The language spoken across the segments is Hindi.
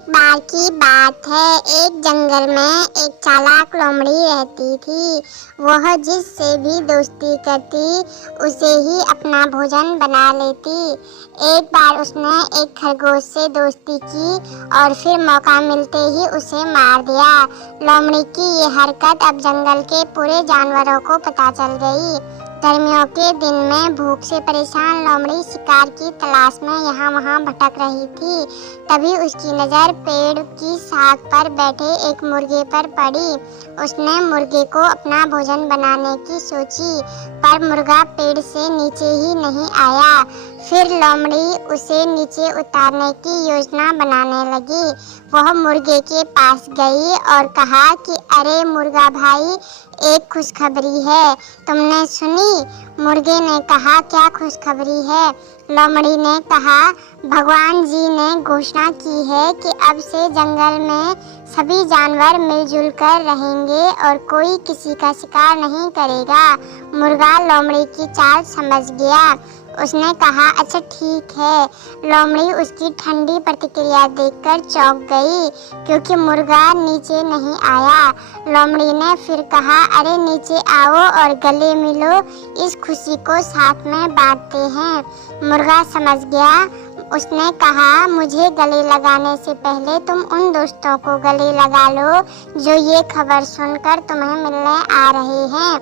एक बार की बात है, एक जंगल में एक चालाक लोमड़ी रहती थी। वह जिससे भी दोस्ती करती उसे ही अपना भोजन बना लेती। एक बार उसने एक खरगोश से दोस्ती की और फिर मौका मिलते ही उसे मार दिया। लोमड़ी की ये हरकत अब जंगल के पूरे जानवरों को पता चल गई। गर्मियों के दिन में भूख से परेशान लोमड़ी शिकार की तलाश में यहाँ वहाँ भटक रही थी। तभी उसकी नज़र पेड़ की शाख पर बैठे एक मुर्गे पर पड़ी। उसने मुर्गे को अपना भोजन बनाने की सोची, पर मुर्गा पेड़ से नीचे ही नहीं आया। फिर लोमड़ी उसे नीचे उतारने की योजना बनाने लगी। वह मुर्गे के पास गई और कहा कि अरे मुर्गा भाई, एक खुशखबरी है, तुमने सुनी? मुर्गे ने कहा, क्या खुशखबरी है? लोमड़ी ने कहा, भगवान जी ने घोषणा की है कि अब से जंगल में सभी जानवर मिलजुल कर रहेंगे और कोई किसी का शिकार नहीं करेगा। मुर्गा लोमड़ी की चाल समझ गया। उसने कहा, अच्छा ठीक है। लोमड़ी उसकी ठंडी प्रतिक्रिया देखकर चौंक गई, क्योंकि मुर्गा नीचे नहीं आया। लोमड़ी ने फिर कहा, अरे नीचे आओ और गले मिलो, इस खुशी को साथ में बांटते हैं। मुर्गा समझ गया। उसने कहा, मुझे गले लगाने से पहले तुम उन दोस्तों को गले लगा लो जो ये खबर सुनकर तुम्हें मिलने आ रहे हैं।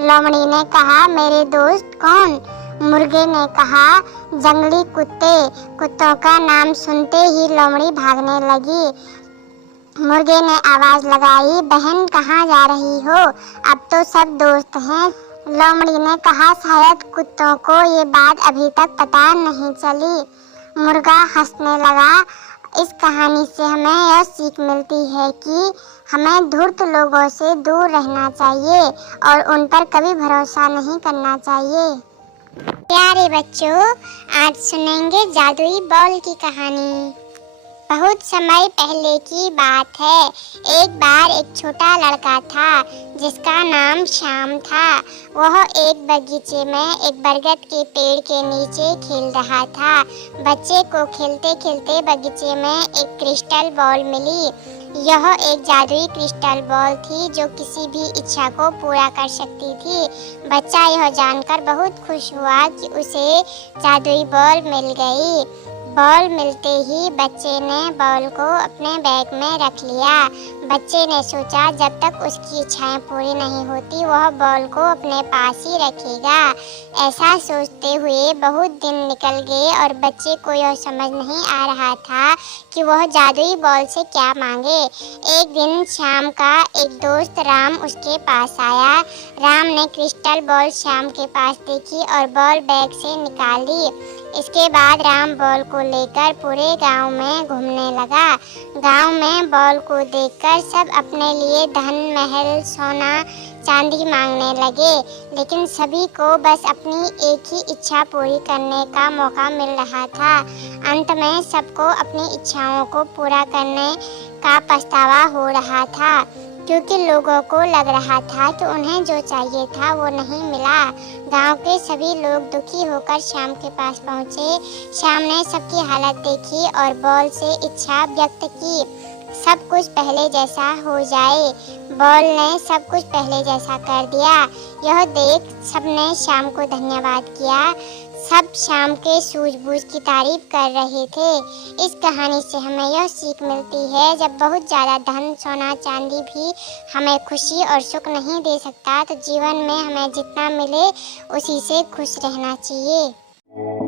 लोमड़ी ने कहा, मेरे दोस्त कौन? मुर्गे ने कहा, जंगली कुत्ते। कुत्तों का नाम सुनते ही लोमड़ी भागने लगी। मुर्गे ने आवाज लगाई, बहन कहाँ जा रही हो? अब तो सब दोस्त हैं। लोमड़ी ने कहा, शायद कुत्तों को ये बात अभी तक पता नहीं चली। मुर्गा हंसने लगा। इस कहानी से हमें यह सीख मिलती है कि हमें धूर्त लोगों से दूर रहना चाहिए और उन पर कभी भरोसा नहीं करना चाहिए। प्यारे बच्चों, आज सुनेंगे जादुई बॉल की कहानी। बहुत समय पहले की बात है। एक बार एक छोटा लड़का था जिसका नाम श्याम था। वह एक बगीचे में एक बरगद के पेड़ के नीचे खेल रहा था। बच्चे को खेलते खेलते बगीचे में एक क्रिस्टल बॉल मिली। यह एक जादुई क्रिस्टल बॉल थी जो किसी भी इच्छा को पूरा कर सकती थी। बच्चा यह जानकर बहुत खुश हुआ कि उसे जादुई बॉल मिल गई। बॉल मिलते ही बच्चे ने बॉल को अपने बैग में रख लिया। बच्चे ने सोचा जब तक उसकी इच्छाएं पूरी नहीं होती वह बॉल को अपने पास ही रखेगा। ऐसा सोचते हुए बहुत दिन निकल गए और बच्चे को यह समझ नहीं आ रहा था कि वह जादुई बॉल से क्या मांगे। एक दिन श्याम का एक दोस्त राम उसके पास आया। राम ने क्रिस्टल बॉल श्याम के पास देखी और बॉल बैग से निकाल ली। इसके बाद राम बॉल को लेकर पूरे गांव में घूमने लगा। गांव में बॉल को देखकर सब अपने लिए धन, महल, सोना, चांदी मांगने लगे, लेकिन सभी को बस अपनी एक ही इच्छा पूरी करने का मौका मिल रहा था। अंत में सबको अपनी इच्छाओं को पूरा करने का पछतावा हो रहा था, क्योंकि लोगों को लग रहा था कि उन्हें जो चाहिए था वो नहीं मिला। गांव के सभी लोग दुखी होकर श्याम के पास पहुंचे। श्याम ने सबकी हालत देखी और बॉल से इच्छा व्यक्त की, सब कुछ पहले जैसा हो जाए। बॉल ने सब कुछ पहले जैसा कर दिया। यह देख सबने श्याम को धन्यवाद किया। सब श्याम के सूझबूझ की तारीफ कर रहे थे। इस कहानी से हमें यह सीख मिलती है, जब बहुत ज़्यादा धन, सोना, चांदी भी हमें खुशी और सुख नहीं दे सकता, तो जीवन में हमें जितना मिले उसी से खुश रहना चाहिए।